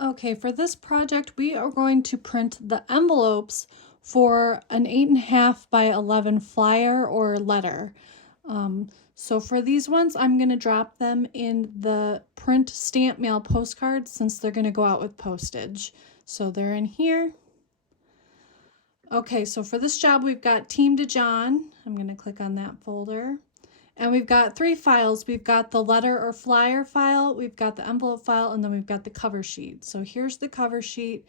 Okay, for this project, we are going to print the envelopes for an 8.5 by 11 flyer or letter. So for these ones, I'm going to drop them in the print stamp mail postcards since they're going to go out with postage. So they're in here. Okay, so for this job, we've got Team DeJohn. I'm going to click on that folder. And we've got 3 files. We've got the letter or flyer file, we've got the envelope file, and then we've got the cover sheet. So here's the cover sheet.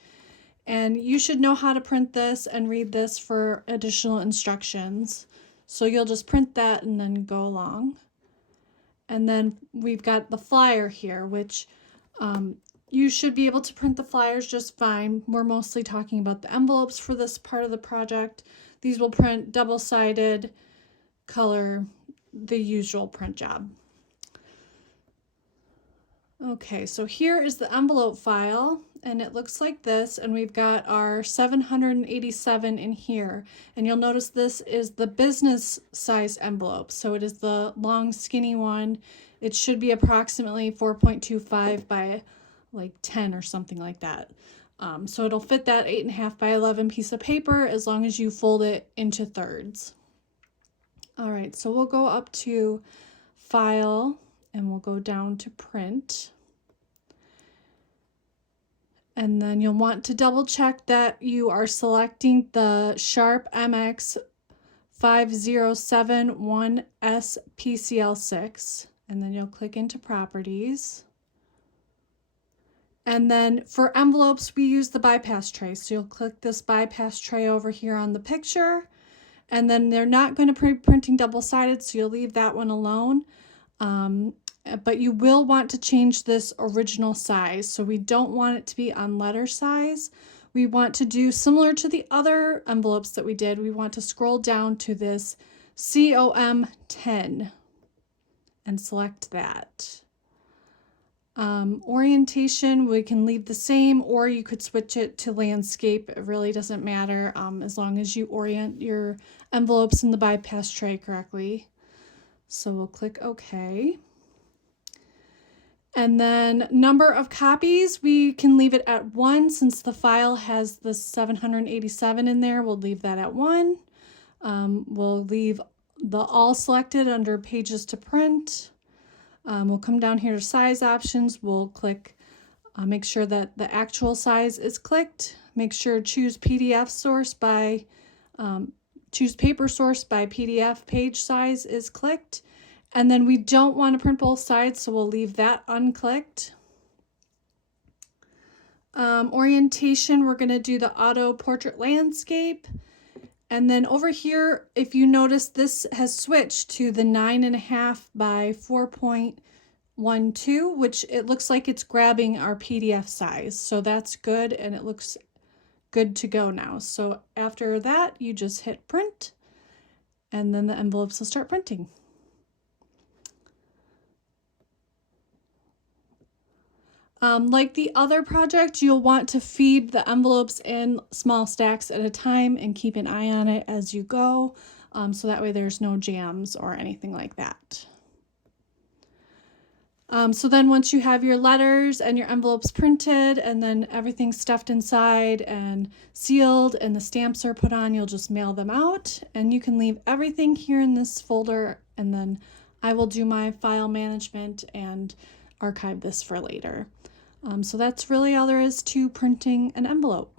And you should know how to print this and read this for additional instructions. So you'll just print that and then go along. And then we've got the flyer here, which you should be able to print the flyers just fine. We're mostly talking about the envelopes for this part of the project. These will print double-sided, color, the usual print job. Okay, so here is the envelope file, and it looks like this, and we've got our 787 in here. And you'll notice this is the business size envelope, so it is the long skinny one. It should be approximately 4.25 by like 10 or something like that. So it'll fit that 8.5 by 11 piece of paper as long as you fold it into thirds. All right, so we'll go up to File and we'll go down to Print. And then you'll want to double check that you are selecting the Sharp MX 5071S PCL6. And then you'll click into Properties. And then for envelopes, we use the bypass tray. So you'll click this bypass tray over here on the picture. And then they're not going to be printing double-sided, so you'll leave that one alone. But you will want to change this original size. So we don't want it to be on letter size. We want to do similar to the other envelopes that we did. We want to scroll down to this COM10 and select that. Orientation, we can leave the same, or you could switch it to landscape. It really doesn't matter as long as you orient your envelopes in the bypass tray correctly. So we'll click OK. And then number of copies, we can leave it at 1 since the file has the 787 in there. We'll leave that at 1. We'll leave the all selected under pages to print. We'll come down here to size options. We'll click, make sure that the actual size is clicked. Make sure choose PDF source by, choose paper source by PDF page size is clicked. And then we don't want to print both sides, so we'll leave that unclicked. Orientation, we're going to do the auto portrait landscape. And then over here, if you notice, this has switched to the 9.5 by 4.12, which it looks like it's grabbing our PDF size. So that's good, and it looks good to go now. So after that, you just hit print, and then the envelopes will start printing. Like the other project, you'll want to feed the envelopes in small stacks at a time and keep an eye on it as you go, so that way there's no jams or anything like that. So then once you have your letters and your envelopes printed and then everything's stuffed inside and sealed and the stamps are put on, you'll just mail them out, and you can leave everything here in this folder, and then I will do my file management and archive this for later. So that's really all there is to printing an envelope.